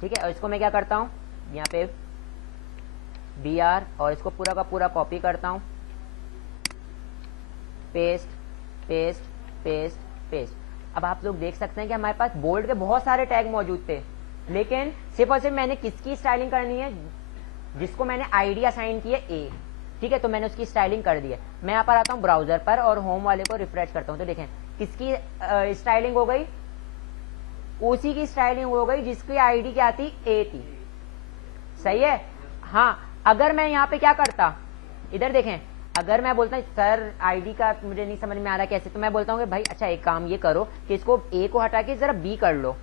ठीक है। और इसको मैं क्या करता हूं, यहाँ पे BR, और इसको पूरा का पूरा कॉपी करता हूं, पेस्ट पेस्ट पेस्ट पेस्ट। अब आप लोग देख सकते हैं कि हमारे पास बोल्ड के बहुत सारे टैग मौजूद थे, लेकिन सिर्फ और सिर्फ मैंने किसकी स्टाइलिंग करनी है, जिसको मैंने आईडी असाइन की है ए, ठीक है, तो मैंने उसकी स्टाइलिंग कर दी है। मैं यहाँ पर आता हूँ ब्राउजर पर और होम वाले को रिफ्रेश करता हूँ, तो देखें किसकी स्टाइलिंग हो गई, उसी की स्टाइलिंग हो गई जिसकी आईडी क्या थी, ए थी, सही है। हाँ, अगर मैं यहाँ पे क्या करता, इधर देखें, अगर मैं बोलता हूँ सर आईडी का मुझे नहीं समझ में आ रहा कैसे, तो मैं बोलता हूँ कि भाई अच्छा एक काम ये करो कि इसको ए को हटा के जरा बी कर लो,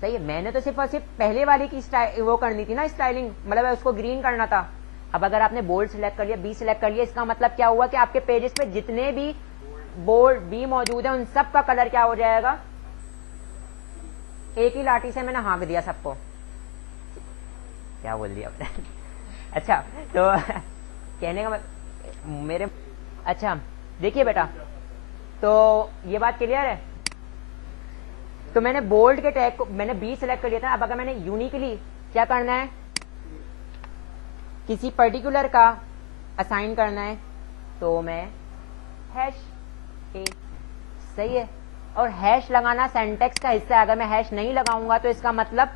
सही है। मैंने तो सिर्फ और सिर्फ पहले वाले की वो करनी थी ना स्टाइलिंग, मतलब उसको ग्रीन करना था। अब अगर आपने बोल्ड सिलेक्ट कर लिया, बी सिलेक्ट कर लिया, इसका मतलब क्या हुआ कि आपके पेजेस पे जितने भी बोल्ड बी मौजूद है उन सब का कलर क्या हो जाएगा, एक ही लाठी से मैंने हाँक दिया सबको, क्या बोल दिया अच्छा, तो कहने का मेरे, अच्छा देखिए बेटा, तो ये बात क्लियर है। तो मैंने बोल्ड के टैग को मैंने बी सिलेक्ट कर लिया था। अब अगर मैंने यूनिकली क्या करना है, किसी पर्टिकुलर का असाइन करना है, तो मैं हैश ए, सही है। और हैश लगाना सिंटैक्स का हिस्सा है, अगर मैं हैश नहीं लगाऊंगा तो इसका मतलब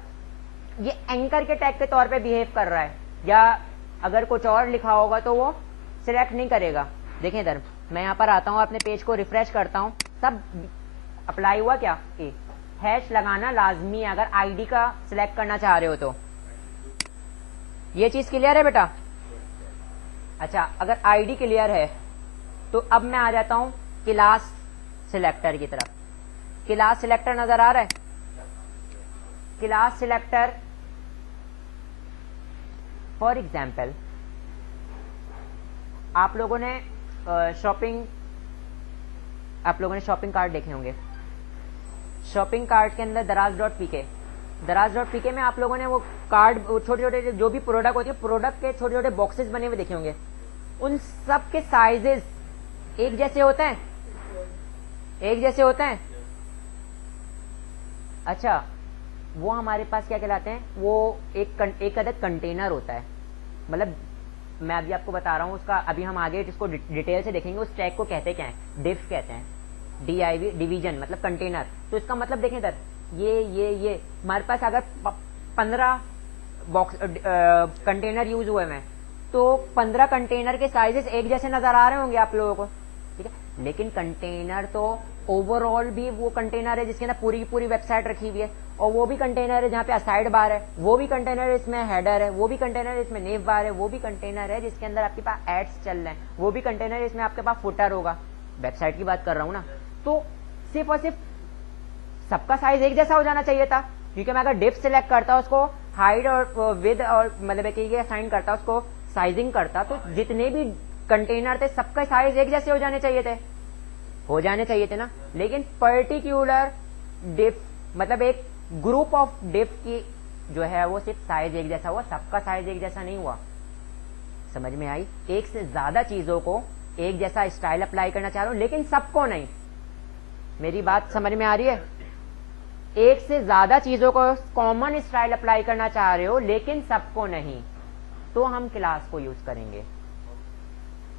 ये एंकर के टैग के तौर पे बिहेव कर रहा है, या अगर कुछ और लिखा होगा तो वो सिलेक्ट नहीं करेगा। देखें इधर मैं यहाँ पर आता हूँ, अपने पेज को रिफ्रेश करता हूँ, सब अप्लाई हुआ क्या, ए। हैश लगाना लाजमी है अगर आईडी का सिलेक्ट करना चाह रहे हो तो। ये चीज क्लियर है बेटा? अच्छा, अगर आईडी क्लियर है तो अब मैं आ जाता हूं क्लास सिलेक्टर की तरफ। क्लास सिलेक्टर नजर आ रहा है? क्लास सिलेक्टर फॉर एग्जाम्पल आप लोगों ने शॉपिंग कार्ट देखे होंगे। शॉपिंग कार्ट के अंदर दराज डॉट पीके में आप लोगों ने वो कार्ड, छोटे छोटे जो भी प्रोडक्ट होती है, प्रोडक्ट के छोटे छोटे बॉक्सेस बने हुए देखे होंगे। उन सब के साइजेस एक जैसे होते हैं? एक जैसे होते हैं? अच्छा, वो हमारे पास क्या कहलाते हैं, वो एक अदद कंटेनर होता है। मतलब मैं अभी आपको बता रहा हूँ उसका, अभी हम आगे जिसको डिटेल से देखेंगे उस टैग को कहते क्या है, डिफ कहते हैं, DIV, डिवीजन मतलब कंटेनर। तो इसका मतलब देखें इधर, ये हमारे पास अगर 15 बॉक्स कंटेनर यूज हुए हैं तो 15 कंटेनर के साइजेस एक जैसे नजर आ रहे होंगे आप लोगों को, ठीक है। लेकिन कंटेनर तो ओवरऑल भी वो कंटेनर है जिसके अंदर पूरी की पूरी वेबसाइट रखी हुई है, और वो भी कंटेनर है जहाँ पे साइड बार है, वो भी कंटेनर है इसमें हेडर है, वो भी कंटेनर है इसमें नेव बार है, वो भी कंटेनर है जिसके अंदर आपके पास एड्स चल रहे हैं, वो भी कंटेनर है इसमें आपके पास फुटर होगा। वेबसाइट की बात कर रहा हूँ ना। तो सिर्फ और सिर्फ सबका साइज एक जैसा हो जाना चाहिए था, क्योंकि मैं अगर डिफ सिलेक्ट करता उसको हाइड और विद और मतलब कि असाइन करता उसको साइजिंग करता, तो जितने भी कंटेनर थे सबका साइज एक जैसे हो जाने चाहिए थे ना। लेकिन पर्टिकुलर डिफ मतलब एक ग्रुप ऑफ डिफ की जो है वो सिर्फ साइज एक जैसा हुआ, सबका साइज एक जैसा नहीं हुआ। समझ में आई? एक से ज्यादा चीजों को एक जैसा स्टाइल अप्लाई करना चाह रहा हूं, लेकिन सबको नहीं। मेरी बात समझ में आ रही है? एक से ज्यादा चीजों को कॉमन स्टाइल अप्लाई करना चाह रहे हो लेकिन सबको नहीं, तो हम क्लास को यूज करेंगे।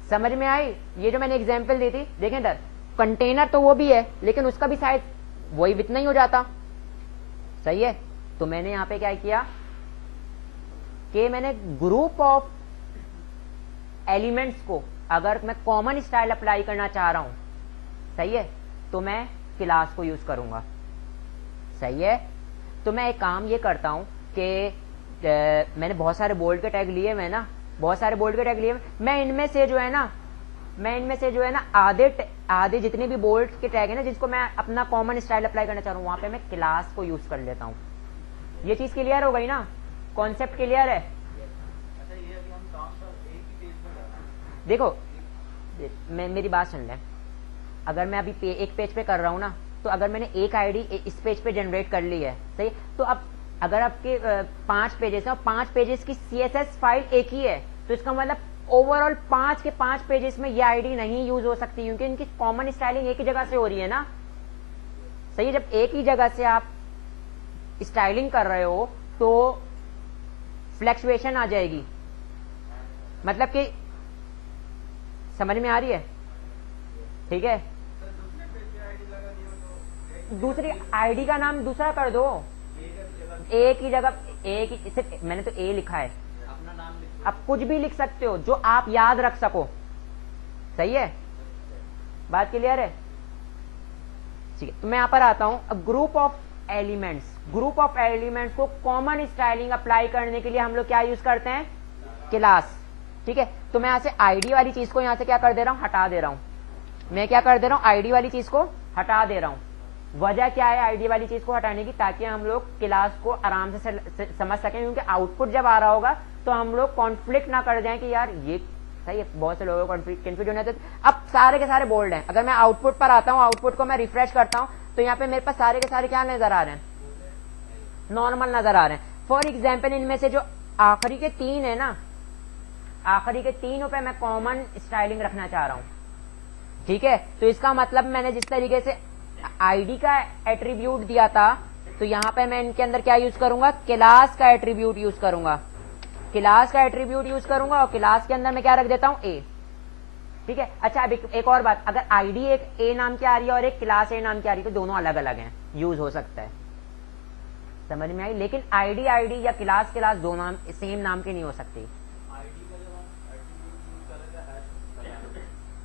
समझ में आई? ये जो मैंने एग्जांपल दी थी, देखें इधर, कंटेनर तो वो भी है लेकिन उसका भी साइज वही इतना ही हो जाता, सही है। तो मैंने यहां पे क्या किया कि मैंने ग्रुप ऑफ एलिमेंट्स को अगर मैं कॉमन स्टाइल अप्लाई करना चाह रहा हूं, सही है, तो मैं क्लास को यूज करूंगा, सही है। तो मैं एक काम ये करता हूं कि मैंने बहुत सारे बोल्ड के टैग लिए, मैं ना बहुत सारे बोल्ड के टैग लिए, मैं इनमें से जो है ना आधे जितने भी बोल्ड के टैग है ना जिसको मैं अपना कॉमन स्टाइल अप्लाई करना चाह रहा हूं, वहां पे मैं क्लास को यूज कर लेता हूं। ये चीज क्लियर हो गई ना? कॉन्सेप्ट क्लियर है? देखो मेरी बात सुन लें, अगर मैं अभी एक पेज पे कर रहा हूं ना, तो अगर मैंने एक आईडी इस पेज पे जनरेट कर ली है, सही, तो अब अगर आपके 5 पेजेस हैं और 5 पेजेस की CSS फाइल एक ही है, तो इसका मतलब ओवरऑल 5 के 5 पेजेस में ये आईडी नहीं यूज हो सकती, क्योंकि इनकी कॉमन स्टाइलिंग एक ही जगह से हो रही है ना, सही है। जब एक ही जगह से आप स्टाइलिंग कर रहे हो तो फ्लक्चुएशन आ जाएगी, मतलब कि समझ में आ रही है? ठीक है, दूसरी आईडी का नाम दूसरा कर दो, एक ही जगह एक ही, सिर्फ मैंने तो ए लिखा है, अपना नाम आप कुछ भी लिख सकते हो जो आप याद रख सको, सही है, बात क्लियर है? ठीक है, तो मैं यहां पर आता हूं। अब ग्रुप ऑफ एलिमेंट्स को कॉमन स्टाइलिंग अप्लाई करने के लिए हम लोग क्या यूज करते हैं? क्लास, ठीक है। तो मैं यहां से आईडी वाली चीज को यहां से क्या कर दे रहा हूं? हटा दे रहा हूं। मैं क्या कर दे रहा हूं? आईडी वाली चीज को हटा दे रहा हूं। वजह क्या है आईडी वाली चीज को हटाने की? ताकि हम लोग क्लास को आराम से समझ सकें, क्योंकि आउटपुट जब आ रहा होगा तो हम लोग कॉन्फ्लिक्ट ना कर जाएं कि यार ये सही है, बहुत से लोगों को कंफ्यूजन होता है। अब सारे के सारे बोल्ड हैं, अगर मैं आउटपुट पर आता हूं, आउटपुट को मैं रिफ्रेश करता हूं, तो यहाँ पे मेरे पास सारे के सारे क्या नजर आ रहे हैं? नॉर्मल नजर आ रहे हैं। फॉर एग्जाम्पल इनमें से जो आखिरी के 3 है ना, आखिरी के 3 पे मैं कॉमन स्टाइलिंग रखना चाह रहा हूं, ठीक है। तो इसका मतलब मैंने जिस तरीके से आईडी का एट्रीब्यूट दिया था, तो यहां पे मैं इनके अंदर क्या यूज करूंगा? क्लास का एट्रीब्यूट यूज करूंगा, क्लास का एट्रीब्यूट यूज करूंगा, और क्लास के अंदर मैं क्या रख देता हूं? ए, ठीक है। अच्छा, अब एक और बात, अगर आईडी एक ए नाम की आ रही है और एक क्लास ए नाम की आ रही है, तो दोनों अलग अलग हैं, यूज हो सकता है, समझ में आई? लेकिन आईडी या क्लास दो नाम सेम नाम के नहीं हो सकती।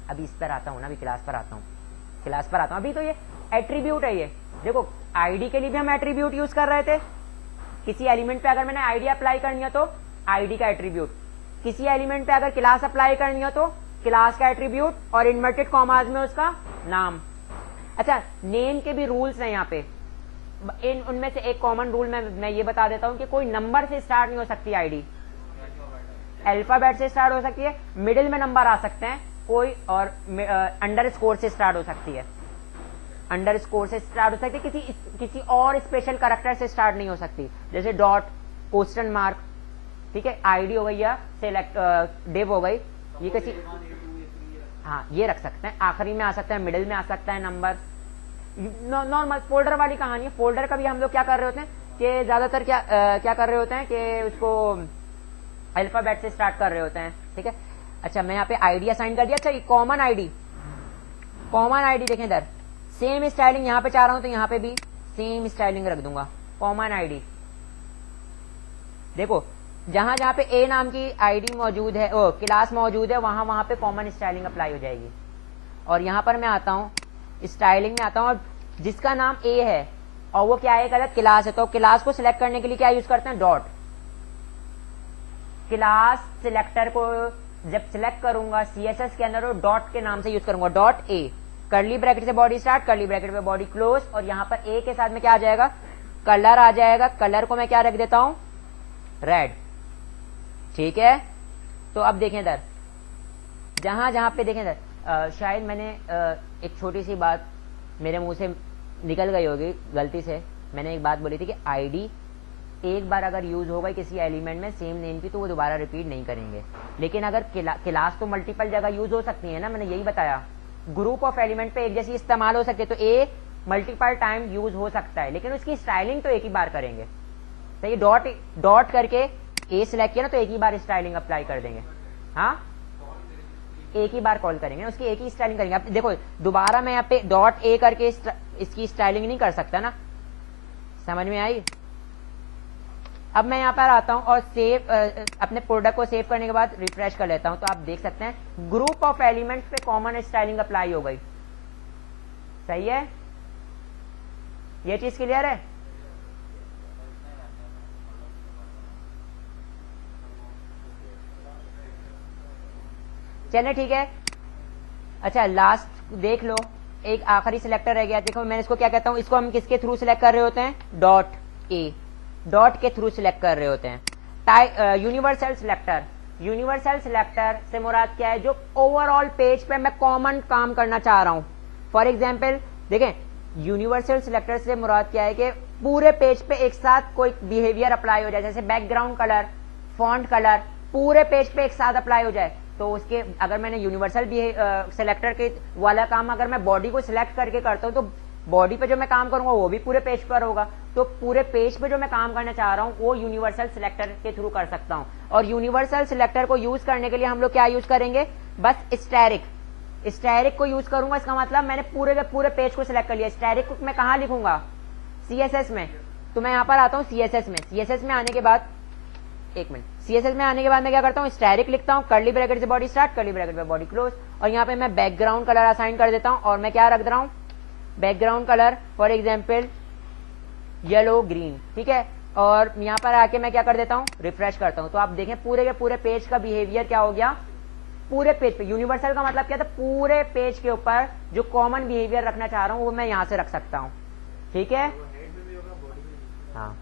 अभी इस पर आता हूं ना, अभी क्लास पर आता हूं, अभी तो ये एट्रीब्यूट है। ये देखो, आईडी के लिए भी हम एट्रीब्यूट यूज कर रहे थे, किसी एलिमेंट पे अगर मैंने आईडी अप्लाई करनी है तो आईडी का एट्रीब्यूट, किसी एलिमेंट पे अगर क्लास अप्लाई करनी है तो क्लास का एट्रीब्यूट, और इन्वर्टेड कॉमास में उसका नाम। अच्छा, नेम के भी रूल्स हैं यहाँ पे। उनमें से एक कॉमन रूल मैं ये बता देता हूं कि कोई नंबर से स्टार्ट नहीं हो सकती आईडी, अल्फाबेट से स्टार्ट हो सकती है, मिडिल में नंबर आ सकते हैं कोई, और अंडरस्कोर से स्टार्ट हो सकती है, अंडरस्कोर से स्टार्ट हो सकती है, किसी और स्पेशल कैरेक्टर से स्टार्ट नहीं हो सकती, जैसे डॉट, क्वेश्चन मार्क, ठीक है। आईडी हो गई या सेलेक्ट डिव हो गई, ये किसी, हाँ ये रख सकते हैं, आखिरी में आ सकता है, मिडिल में आ सकता है नंबर, नॉर्मल फोल्डर वाली कहानी है। फोल्डर का भी हम लोग क्या कर रहे होते हैं कि ज्यादातर क्या कर रहे होते हैं कि उसको अल्फाबेट से स्टार्ट कर रहे होते हैं, ठीक है। अच्छा, मैं यहाँ पे आईडी असाइन कर दिया। अच्छा, कॉमन आईडी देखें इधर, सेम स्टाइलिंग यहाँ पे चाह रहा हूं तो यहाँ पे भी सेम स्टाइलिंग रख दूंगा, कॉमन आईडी। देखो, जहां जहां पे ए नाम की आईडी मौजूद है, क्लास मौजूद है, वहां पे कॉमन स्टाइलिंग अप्लाई हो जाएगी। और यहां पर मैं आता हूं, स्टाइलिंग में आता हूं, और जिसका नाम ए है और वो क्या है, गलत क्लास है, तो क्लास को सिलेक्ट करने के लिए क्या यूज करते हैं? डॉट। क्लास सिलेक्टर को जब सिलेक्ट करूंगा CSS के अंदर, डॉट के नाम से यूज करूंगा, डॉट ए, कर्ली ब्रैकेट से बॉडी स्टार्ट, कर्ली ब्रैकेट पे बॉडी क्लोज, और यहां पर ए के साथ में क्या आ जाएगा? कलर आ जाएगा। कलर को मैं क्या रख देता हूं? रेड, ठीक है। तो अब देखें इधर, जहां जहां पे देखें इधर, शायद मैंने एक छोटी सी बात मेरे मुंह से निकल गई होगी गलती से, मैंने एक बात बोली थी कि आईडी एक बार अगर यूज हो गई किसी एलिमेंट में सेम नेम की, तो वो दोबारा रिपीट नहीं करेंगे। लेकिन अगर क्लास तो मल्टीपल जगह यूज हो सकती है ना, मैंने यही बताया, ग्रुप ऑफ एलिमेंट पे एक जैसी इस्तेमाल हो सकती है, तो ए मल्टीपल टाइम यूज हो सकता है, लेकिन उसकी स्टाइलिंग तो एक ही बार करेंगे, सही। डॉट करके ए सिलेक्ट किया ना, तो एक ही बार स्टाइलिंग अप्लाई कर देंगे। हाँ, एक ही बार कॉल करेंगे, उसकी एक ही स्टाइलिंग करेंगे। अब देखो दोबारा मैं यहाँ पे डॉट ए करके इसकी स्टाइलिंग नहीं कर सकता ना, समझ में आई। अब मैं यहाँ पर आता हूँ और सेव अपने प्रोडक्ट को सेव करने के बाद रिफ्रेश कर लेता हूँ, तो आप देख सकते हैं ग्रुप ऑफ एलिमेंट्स पे कॉमन स्टाइलिंग अप्लाई हो गई। सही है, ये चीज क्लियर है। चलिए ठीक है। अच्छा लास्ट देख लो, एक आखिरी सिलेक्टर रह गया। देखो मैं इसको क्या कहता हूं, इसको हम किसके थ्रू सिलेक्ट कर रहे होते हैं, डॉट ए, डॉट के थ्रू सिलेक्ट कर रहे होते हैं। यूनिवर्सल सिलेक्टर, यूनिवर्सल सिलेक्टर से मुराद क्या है, जो ओवरऑल पेज पे मैं कॉमन काम करना चाह रहा हूं। फॉर एग्जाम्पल देखें, यूनिवर्सल सिलेक्टर से मुराद क्या है कि पूरे पेज पे एक साथ कोई बिहेवियर अप्लाई हो जाए, जैसे बैकग्राउंड कलर, फॉन्ट कलर पूरे पेज पे एक साथ अप्लाई हो जाए। तो उसके अगर मैंने यूनिवर्सल सिलेक्टर के वाला काम अगर मैं बॉडी को सिलेक्ट करके करता हूं, तो बॉडी पे जो मैं काम करूंगा वो भी पूरे पेज पर होगा। तो पूरे पेज पे जो मैं काम करना चाह रहा हूं वो यूनिवर्सल सिलेक्टर के थ्रू कर सकता हूं। और यूनिवर्सल सिलेक्टर को यूज करने के लिए हम लोग क्या यूज करेंगे, बस स्टैरिक, स्टैरिक को यूज करूंगा। इसका मतलब मैंने पूरे के पूरे पेज को सिलेक्ट कर लिया। स्टैरिक को मैं कहां लिखूंगा, सीएसएस में। तो मैं यहां पर आता हूं सीएसएस में। सीएसएस में आने के बाद एक मिनट, सीएसएस में आने के बाद मैं क्या करता हूं, स्टैरिक लिखता हूं, कर्ली ब्रैकेट से बॉडी स्टार्ट, कर्ली ब्रैकेट पे बॉडी क्लोज, और यहाँ पे मैं बैकग्राउंड कलर असाइन कर देता हूं। और मैं क्या रख रहा हूं, background colour for example yellow green, ठीक है। और यहाँ पर आके मैं क्या कर देता हूँ, रिफ्रेश करता हूँ। तो आप देखें पूरे के पूरे पेज का बिहेवियर क्या हो गया, पूरे पेज पे। यूनिवर्सल का मतलब क्या था, पूरे पेज के ऊपर जो कॉमन बिहेवियर रखना चाह रहा हूँ वो मैं यहाँ से रख सकता हूँ, ठीक है। हाँ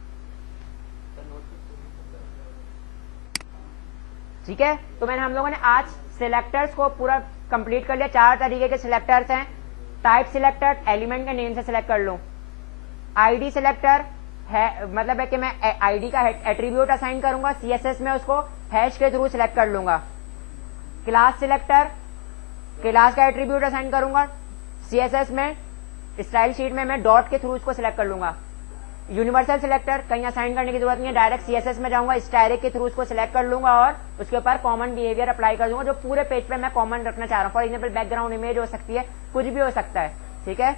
ठीक है। तो मैंने हम लोगों ने आज सिलेक्टर्स को पूरा कंप्लीट कर लिया। 4 तरीके के सिलेक्टर्स हैं। टाइप सिलेक्टर, एलिमेंट के नेम से सिलेक्ट कर लो। आईडी सिलेक्टर है, मतलब है कि मैं आईडी का एट्रीब्यूट असाइन करूंगा, सीएसएस में उसको हैश के थ्रू सिलेक्ट कर लूंगा। क्लास सिलेक्टर, क्लास का एट्रीब्यूट असाइन करूंगा, सीएसएस में स्टाइल शीट में मैं डॉट के थ्रू उसको सिलेक्ट कर लूंगा। यूनिवर्सल सिलेक्टर कहीं असाइन करने की जरूरत नहीं है, डायरेक्ट सीएसएस में जाऊंगा, स्टैरिक के थ्रू उसको सिलेक्ट कर लूंगा और उसके ऊपर कॉमन बिहेवियर अप्लाई कर दूंगा जो पूरे पेज पे मैं कॉमन रखना चाह रहा हूँ। फॉर एग्जाम्पल बैकग्राउंड इमेज हो सकती है, कुछ भी हो सकता है, ठीक है।